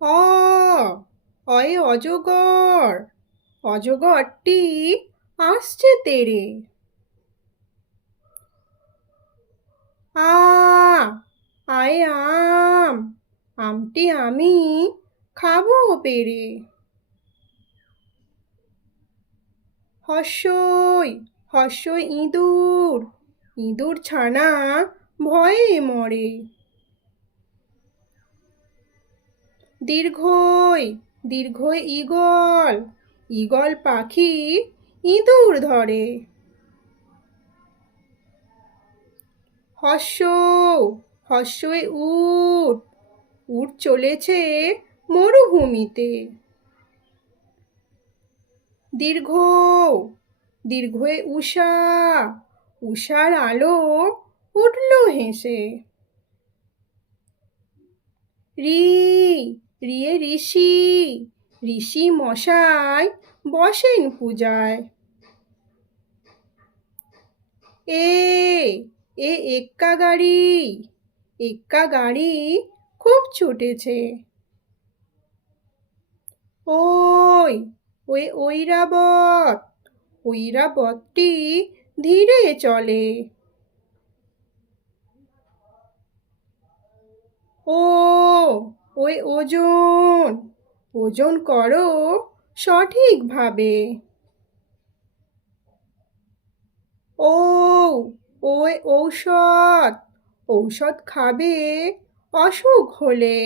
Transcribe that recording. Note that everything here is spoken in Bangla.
অ অয়ে অজগর, অজগরটি আসছে তেড়ে। আ আয়ে আম, আমটি আমি খাবো পেড়ে। হস্যই হস্যই ইঁদুর, ইঁদুর ছানা ভয়ে মরে। দীর্ঘই দীর্ঘই ঈগল, ঈগল পাখি ইঁদুর ধরে। হস্য হস্যই উট, উট চলেছে মরুভূমিতে। দীর্ঘ দীর্ঘয়ে উষা, উষার আলো উঠল হেসে। রি রিয়ে ঋষি, ঋষি মশাই বসেন পূজায়। এ এক্কা গাড়ি, এক্কা গাড়ি খুব ছুটেছে। ওই ঐরাবত, ঐরাবতটি ধীরে চলে। ও ওজন, ওজন করো সঠিকভাবে। ও ঔষধ, ঔষধ খাবে অসুখ হলে।